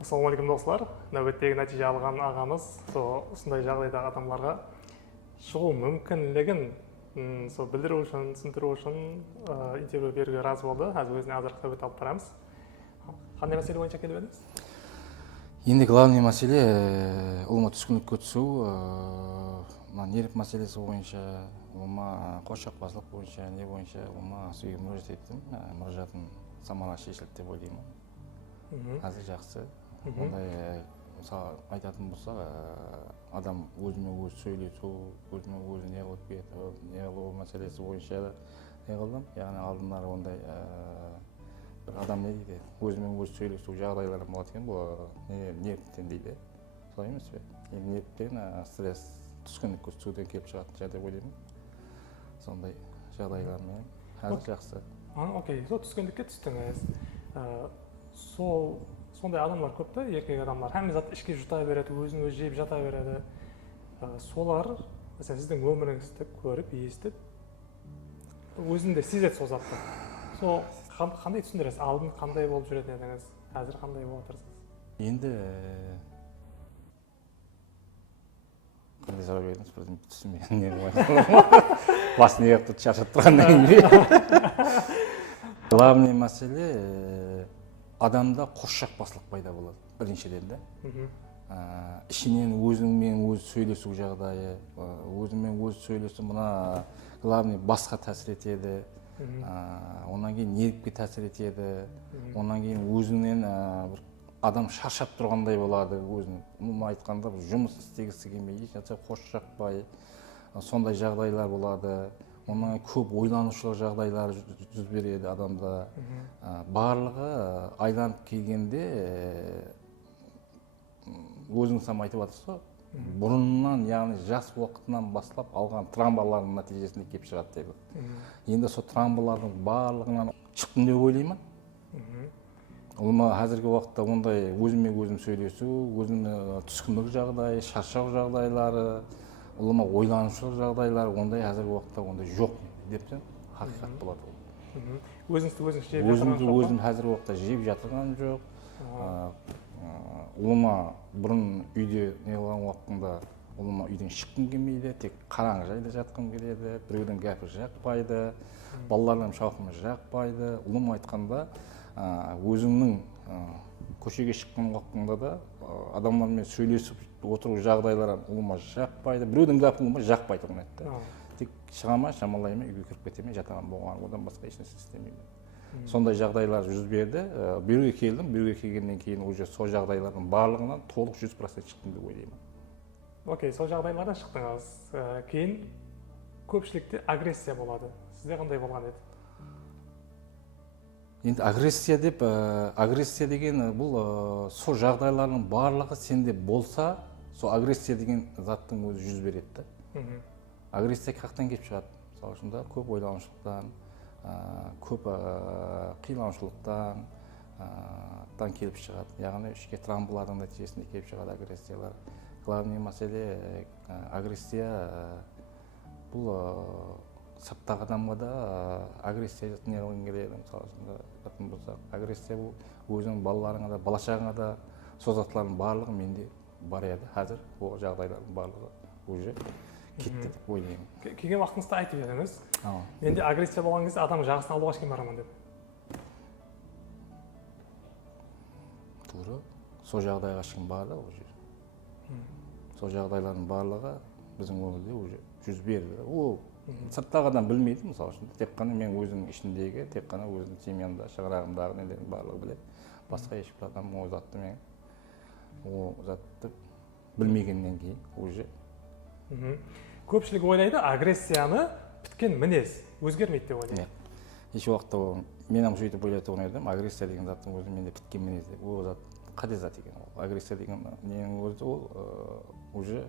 Ассалаумағалейкум достар. Нәубеттегі нәтиже алған ағамыз осындай жағдайдағы адамдарға шығу мүмкіндігін білдіру үшін, түсіндіру үшін интервью беруге разы болды. Өзіне азырақ нәубет алып барамыз. Қандай мәселе бойынша келіп едіңіз? Енді главный мәселе ұлыма түскіндікке түсу, нерв мәселесі бойынша, ұлыма қосшақпазылық бойынша, не бойынша ұлыма сүйге мұражат еттім. Мұражатын самара шешілді деп ойлаймын. Қазір жақсы. Ондай мысалы айтатын болсақ, адам өзімен өзі сөйлесу, өзімен өзі не қылып кетіп, не қылу мәселесі бойынша не қылдым. Яғни алдынары ондай бір адам не дейді, өзімен өзі сөйлесу жағдайлары болады екен, бұл нервтен дейді. Солай емес пе? Енді нервтен стресс түскіндікке түсуден келіп шығатын жағдай ойлаймын. Сондай жағдайлармен қазір жақсы. Окей, сол түскіндікке түстіңіз. Сондай адамдар көп та, еркек адамдар. Һәм зат ішке жұта береді, өзін өзі жеп жата береді. Солар, сіздің өміріңізді көріп, естіп, өзінде сезеді сол затты. Сол қандай түсіндіресіз? Алдын қандай болып жүретін едіңіз? Қазір қандай болып отырсыз? Енді қандай сұрап едіңіз? Бірден түсінбеген не болады. Басын аяқты шаршап тұрғаннан кейін. Главный мәселе адамда қосшақпасылық пайда болады, біріншіден де. Ішінен өзіңмен өзі сөйлесу жағдайы, өзіңмен өзі сөйлесу мұна главный басқа тәсір етеді, онан кейін нервке тәсір етеді, онан кейін өзіңнен адам шаршап тұрғандай болады, өзінің. Мұны айтқанда жұмыс істегісі келмей, ешнәрсе қосшақпай, сондай жағдайлар болады. Онан көп ойланушылық жағдайлар жүз береді адамда. Барлығы айланып келгенде өзіңіз сам айтып жатырсыз, бұрыннан, яғни жас уақытынан бастап алған травмалардың нәтижесінде келіп шығады деп. Енді сол травмалардың барлығынан шықтым деп ойлаймын. Ұлыма қазіргі уақытта ондай өзімен өзім сөйлесу, өзіме түскіндік жағдай, шаршау жағдайлары, ұлыма ойланушылық жағдайлар, ондай қазіргі уақытта ондай жоқ депсен, хақиқат болады. Өзіңізді өзіңіз жеп жатырған жоқ? Өзім қазіргі уақытта жеп жатырған жоқ. Ұлыма бұрын үйде не қылған уақытында ұлыма үйден шыққым келмейді, тек қараңғы жайда жатқым келеді, біреудің гәпі жақпайды, балаларым шауқымы жақпайды. Ұлым айтқанда өзіңнің көшеге шыққан уақытында да адамдармен сөйлесіп отыру жағдайлары ұлыма жақпайды. Біреудің гәпі ұлыма жақпайды оны айтты. Тек шығама, шамалайма, үйге кіріп кетеме, жатаған болған, одан басқа ешнәрсе істемеймін. Сондай жағдайлар жүз берді. Біреуге келдім, біреуге келгеннен кейін уже сол жағдайлардың барлығынан толық 100% шықтым деп ойлаймын. Окей, сол жағдайлардан шықтыңыз. Кейін көпшілікте агрессия болады. Сізде қандай болған еді? Енді агрессия деген бұл сол жағдайлардың барлығы сенде болса, сол агрессия деген заттың өзі жүз береді. Агрессия қақтан келіп шығады? Мысалы үшін да көп ойланушылықтан, көп қиналушылықтан келіп шығады. Яғни ішке травмалардың нәтижесінде келіп шығады агрессиялар. Главный мәселе агрессия бұл сырттағы адамға да агрессия не қылғың келеді. Мысалы үшін айтатын болсақ, агрессия бұл өзінің балаларыңа да, балашағыңа да сол заттардың барлығы менде бар еді. Қазір ол жағдайлардың барлығы уже кетті деп ойлаймын. Келген уақытыңызда айтып едіңіз. Менде агрессия болған кезде адам жағасын алуға ешкім барамын деп. Тура. Сол жағдайға ешкім барды уже. Сол жағдайлардың барлығы біздің өмірде уже жүз берді. Ол сырттағы адам білмейді, мысалы үшін. Тек қана мен өзімнің ішіндегі, тек қана өзімнің семьямда, шаңырағымдағы нелердің барлығы біледі. Басқа ешбір адам ол затты білмегеннен кейін уже. Көпшілік ойлайды, агрессияны біткен мінез, өзгермейді деп ойлайды. Еш уақытта мен сөйтіп ойлайтын едім, агрессия деген заттың өзі менде біткен мінез деп. Ол зат қате зат екен. Агрессия деген ненің өзі ол уже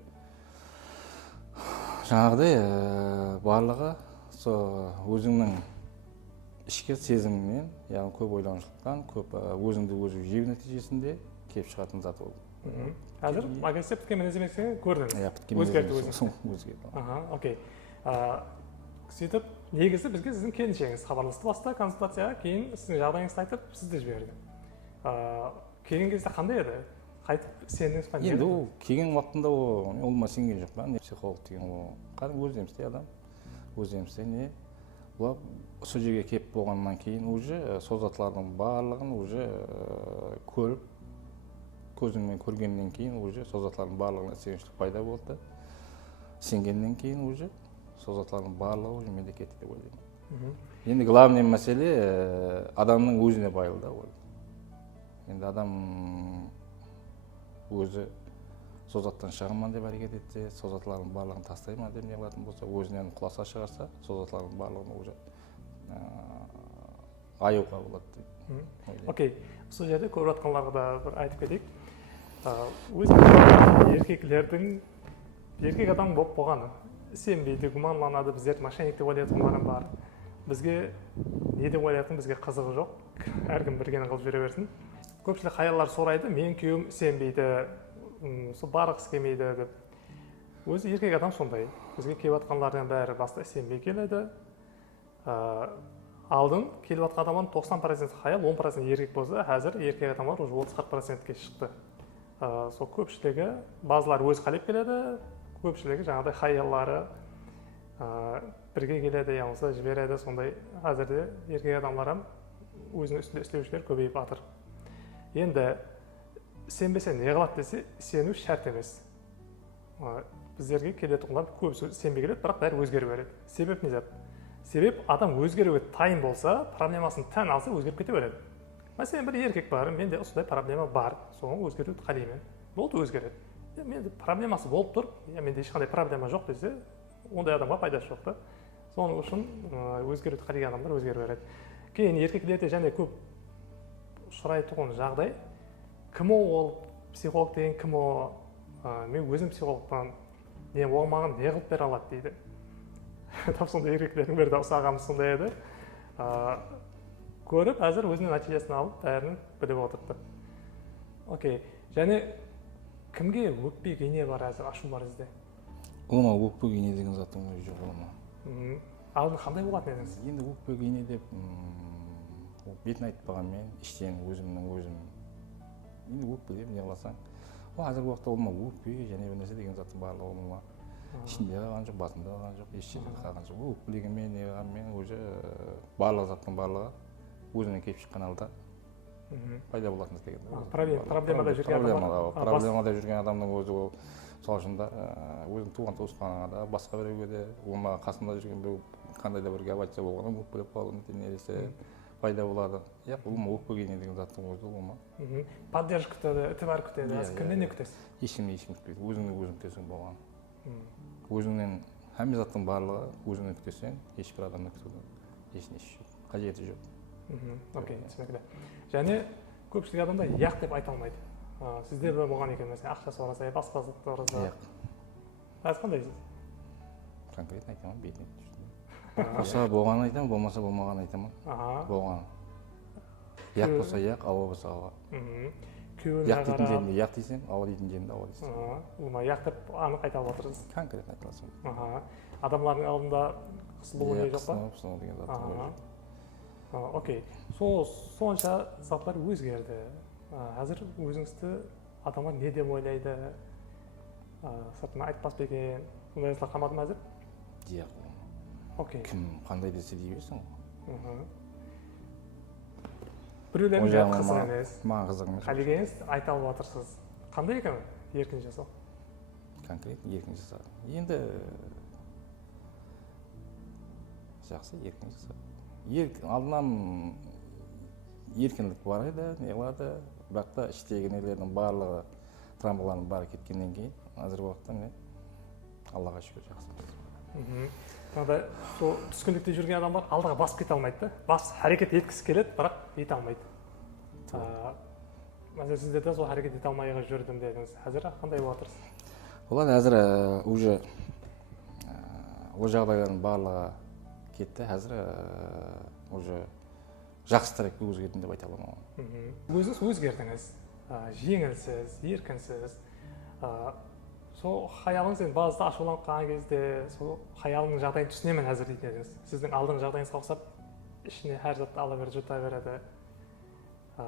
жаңағыдай барлығы өзіңнің ішкі сезімінен, яғни көп ойланушылықтан, көп өзіңді өзі жеу нәтижесінде келіп шығатын зат ол. Қазір агрессия біткен мінез еместігін көрдіңіз? Өзгерді өзіңіз? Окей. Сөйтіп, негізі бізге сіздің келіншегіңіз хабарласты баста консультацияға, кейін сіздің жағдайыңызды айтып, сізді жіберді. келген кезде қандай еді? Қайтып сендіңіз ба? енді ол келген уақытында ол ма сенген жоқ па, не психолог деген ол кәдімгі өз емісте адам, өз емісте не бұлар сол жерге келіп болғаннан кейін уже созатлардың барлығын уже көріп көзіңмен көргеннен кейін уже созатлардың барлығына сенімшілік пайда болды. Сенгеннен кейін уже созатлардың барлығы уже менде кетті деп ойлаймын. Енді главный мәселе адамның өзіне байлы да ол. Енді адам өзі созаттан шығамын деп әрекет етсе, созатлардың барлығын тастаймын деп не қылатын болса, өзінен құласа шығарса, созатлардың барлығын уже аюға болады дейді. Окей, сол жерде көріп жатқанларға да бір айтып кетейік. Өзі еркек адам болып болғаны сенбейді, гуманланады, біздерді мошенник деп ойлайтындар бар. Бізге не деп ойлайтын бізге қызығы жоқ. Әркім біргені қылып жүре берсін. Көпшілік хаялар сұрайды, мен күйеуім сенбейді, сол барғысы келмейді деп. Өзі еркек адам сондай. Бізге келіп жатқанлардың бәрі баста сенбей келеді. Алдын келіп жатқан адамның 90% хаял, 10% еркек болса, қазір еркек адамдар уже 30-40%-ке шықты. Сол көпшілігі, базылар өз қалеп келеді, көпшілігі жаңағыдай хаялары бірге келеді, яғни жібереді, сондай қазірде еркек адамдар өзінің үстінде істеушілер көбейіп жатыр. Енді сенбесе не қылады десе, сену шарт емес. Біздерге келетұғындар көбісі сенбей келеді, бірақ бәрі өзгеріп береді. Себеп не зат? Себеп адам өзгеруге тайым болса, проблемасын тән алса өзгеріп кете береді. Мәселен, бір еркек бар, менде осындай проблема бар, соны өзгеруді қалаймын. Болды, өзгереді. Менде проблемасы болып тұр, менде ешқандай проблема жоқ десе, ондай адамға пайдасы жоқ та. Соның үшін өзгеруді қалаған адамдар өзгеріп береді. Кейін еркектерде және көп сұрайтын жағдай, кім ол психолог деген кім ол, мен өзім психологтан не болмаған не қылып бере алады дейді. Тап сондай еркектердің бірі дауыс ағамыз сондай еді. Көріп, әзір өзінің нәтижесін алып, бәрін біліп отырды. Окей, және кімге өкпе кене бар әзір, ашу бар ізде? Ома өкпе кене деген заттың өзі жоқ ома. Алдын қандай болатын едіңіз? Енді өкпе кене деп бетін айтпағанмен, іштен өзім. Енді өкпе деп не қыласаң. Ол қазіргі уақытта олма өкпе және бір нәрсе деген заттың барлығы олма. Ішінде қалған жоқ, басында қалған жоқ, еш жерде қалған жоқ. Өкпелегенмен, не қылғанмен уже барлық заттың барлығы өзінен келіп шыққан алда пайда болатын деген. Проблемада жүрген адамның өзі ол сол үшін да өзінің туған туысқанына да басқа біреуге де ома қасында жүргенде қандай да бір гәп айтса болғанда өкпелеп қалып не десе пайда болады. Бұл өкпе кене деген заттың өзі ома. Поддержка күтеді, ітібар күтеді. Кімнен не күтесіз? Ешкімнен күтпейді. Өзіңнен өзің күтесің болған. Өзіңнен әмі заттың барлығы өзіңнен күтесең, ешбір адамнан күтудің ешнесі жоқ, қажеті жоқ. Окей, түсінікті. Және көпшілік адамда яқ деп айта алмайды. Сізде бір болған екен, мәселен, ақша сұраса, басқа зат сұраса. Яқ. Әз қандайсыз? Конкретно айтамын, бетіне түсіндім. Болса болғанын айтамын, болмаса болмағанын айтамын. Болған. Яқ болса яқ, ауа болса ауа. Яқ дейтін жерінде яқ дейсің, ауа дейтін жерінде ауа дейсің. Яқ деп анық айта алып отырсыз. Конкретно айта аласың. Адамлардың алдында қысылу не жоқ па? Қысылу деген заттар жоқ. Окей. Сонша заттар өзгерді. Қазір өзіңізді адамдар не деп ойлайды? Сыртына айтпас па екен? Сондай заттар қалмады ма әзір? Жоқ. Окей. Кім қандай десе дей берсің. Біреулердің де қызық емес. Маған қызық емес. Қалегеніз айта алып отырсыз. Қандай екен еркін жасау? Конкретно еркін жасау. Енді жақсы еркін жасау. Алдынан еркіндік бар еді, не қылады, бірақ та іштегі нелердің барлығы, травмалардың бары кеткеннен кейін, қазіргі уақытта міне Аллаға шүкір жақсы. Жаңағыдай сол түскіндікте жүрген адамдар алдыға басып кете алмайды да. Әрекет еткісі келеді, бірақ ете алмайды. Мәселен, сіздер де сол әрекет ете алмайға жүрдім дедіңіз. Әзір қандай болып отырсыз? Олар әзір уже ол жағдайлардың барлығы кетті. Әзір уже жақсы тарапқа өзгердім деп айта аламын. Өзіңіз өзгердіңіз, жеңілсіз, еркінсіз. Сол хаялыңыз енді базда ашуланып қалған кезде сол хаялыңның жағдайын түсінемін әзір дейтін едіңіз. Сіздің алдыңғы жағдайыңызға ұқсап ішіне әр затты ала береді, жұта береді.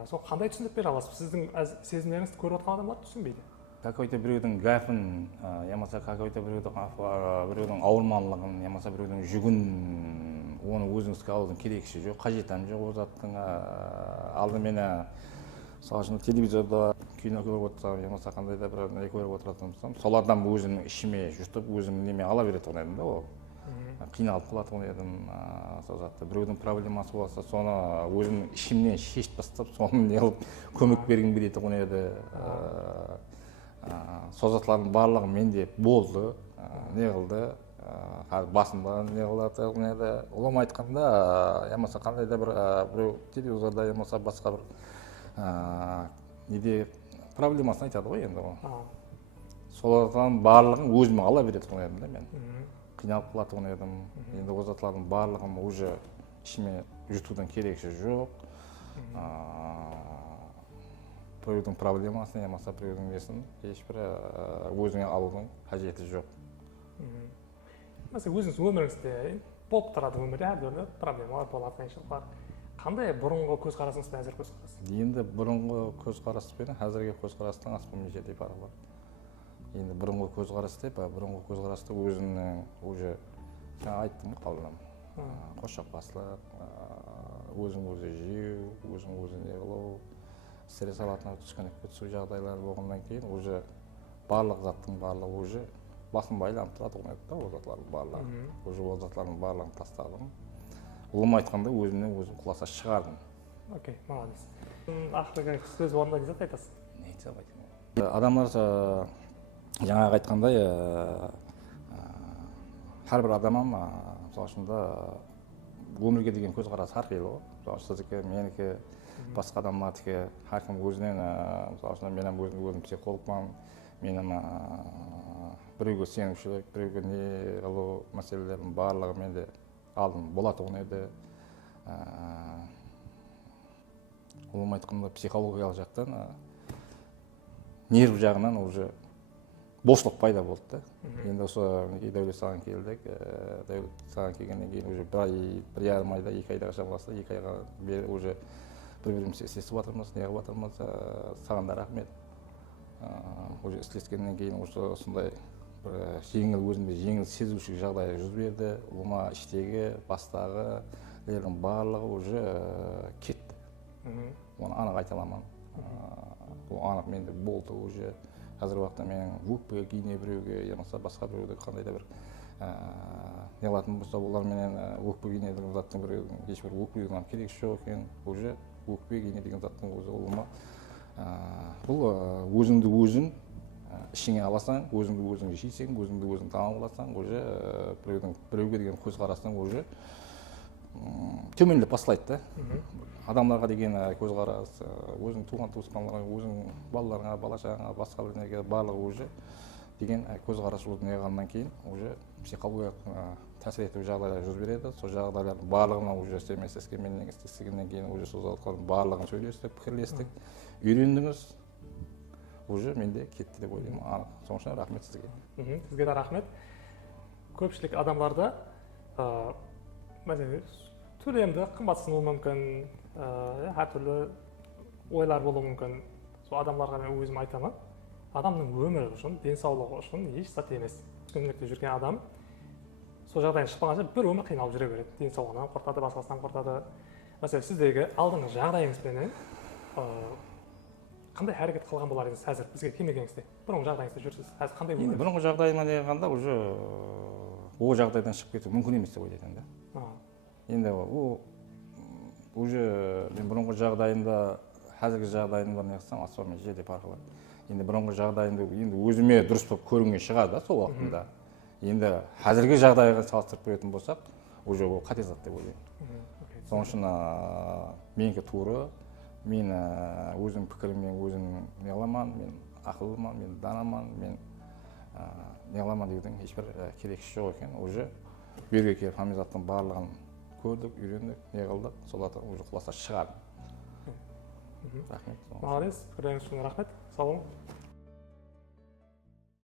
Сол қандай түсіндіріп бере аласыз? Сіздің сезімдеріңізді көріп отқан адамдар түсінбейді. Какой-то біреудің гәпін, ямаса какой-то біреудің ауырмалығын, ямаса біреудің жүгін, оны өзіңізге алудың керексі жоқ, қажетім жоқ ол заттың. Алдымен мысалы үшін телевизорда кино көріп отырсам, ямаса қандай да бір не көріп отыратын болсам, сол адам өзімнің ішіме жұтып, өзімнің неме ала беретін едім да ол. Қиналып қалатын едім сол затты. Біреудің проблемасы болса, соны өзімнің ішімнен шешіп тастап, соны не қылып көмек бергім келетін еді. Сол заттардың барлығы менде болды, не қылды, басында не қылды, ұлым айтқанда, ямаса қандай да біреу телевизорда, ямаса басқа бір неде проблемасын айтады ғой енді ол. Солардың барлығын өзіме ала беретін едім да мен. Қиналып қалатын едім. Енді ол заттардың барлығын уже ішіме жұтудың керегі жоқ. Біреудің проблемасын, ямаса біреудің несін ешбір өзіңе алудың қажеті жоқ. Мәселен, өзіңіз өміріңізде болып тұрады өмірде әртүрлі проблемалар болады, қиыншылықтар. Қандай бұрынғы көзқарасыңыз бен әзір көзқарас? Енді бұрынғы көзқарас пен әзірге көзқарастың аспан жердей фарқы бар. Енді бұрынғы көзқарас деп, бұрынғы көзқарасты өзімнің уже жаңа айттым ғой қалдым. Қошақбастылық, өзің-өзі жеу, өзің-өзі не қылу, стресс алатына түскендікке түсу жағдайлар болғаннан кейін уже барлық заттың барлығы уже басын байланып тұрады ғой да, ол затлардың барлығы. Уже ол затлардың барлығын тастадым. Ұлым айтқанда өзімнен өзім құласа шығардым. Окей, молодец. Ақырғы сөз орнында не зат айтасыз? Не айтсам айтайын. Адамдар жаңағы айтқандай әрбір адамым мысалы үшін өмірге деген көзқарасы әрқилы ғой. Мысалы сіздікі, менікі, басқа адамдардікі әркім өзінен мысалы үшін мен өзім психологпын, менің біреуге сенушілік, біреуге не қылу мәселелердің барлығы менде алдым болады оны еді. Олым айтқанда психологиялық жақтан нерв жағынан уже бошлық пайда болды да. Енді осы Дәулет саған келдік. Дәулет саған келгеннен кейін уже бір жарым айда, 2 айда шамасында, 2 айға бері уже бір-бірімізді істесіп жатырмыз, неғып жатырмыз. Саған да рахмет. Уже істескеннен кейін уже сондай жеңіл өзімде жеңіл сезушілік жағдайы жүз берді. Ұлыма іштегі, бастағы лердің барлығы уже кетті. Оны анық айта аламын. Бұл анық менде болды уже. Қазіргі уақытта менің өкпеге кейіне біреуге, ямаса басқа біреуге қандай да бір не қылатын болса, олар менен өкпе кейіне деген заттың біреудің ешбір өкпе деген керегі жоқ екен. Уже өкпе кейіне деген заттың өзі ұлыма бұл өзіңді өзің ішіңе аласың, өзіңді өзің жейсің, өзіңді өзің тамам қыласың, уже біреуге деген көзқарастың уже төмендеп бастайды да. Адамдарға деген көзқарас, өзің туған туысқандарыңа, өзің балаларыңа, бала-шағаңа, басқа бірдеңеге барлығы уже деген көзқарас неғаннан кейін уже психологиялық тәсір ету жағдайлар жүз береді. Сол жағдайлардың барлығына уже істегеннен кейін уже сол заттардың барлығын сөйлестік, пікірлестік, үйрендіңіз. Уже менде кетті деп ойлаймын. Соның үшін рахмет сізге. Сізге де рахмет. Көпшілік адамдарда төлемді қымбатсынуы мүмкін, әртүрлі ойлар болуы мүмкін. Сол адамдарға мен өзім айтамын, адамның өмірі үшін, денсаулығы үшін еш зат емес. Күнделікті жүрген адам сол жағдайдан шықпағанша бір өмір қиналып жүре береді. Денсаулығынан қорқады, басқасынан қорқады. Мәселен, сіздегі алдыңғы жағдайыңызбенен қандай әрекет қылған болар едіңіз қазір бізге келмегеніңізде? Бұрынғы жағдайыңызда жүрсіз. Қазір қандай болар? Бұрынғы жағдайыма дегенде уже ол жағдайдан шығып кету мүмкін емес деп ойлаймын да. Енді ол уже мен бұрынғы жағдайымда қазіргі жағдайымда не қылсам аспанмен жердей фарқы бар. Енді бұрынғы жағдайымды енді өзіме дұрыс болып көрінген шығар да сол уақытында. Енді қазіргі жағдайға салыстырып көретін болсақ, уже ол қате зат деп ойлаймын. Соның үшін менікі тура, мен өзім пікіріммен өзім не қыламын, мен ақыллымын, мен данамын, мен не қыламын деудің ешбір керегі жоқ екен. Уже берге келіп хамизаттың барлығын көрдік, үйрендік, не қылдық, соларды уже құласа шығардым. Рахмет. Молодец, пікірлеріңіз үшін рахмет. Сау болыңыз.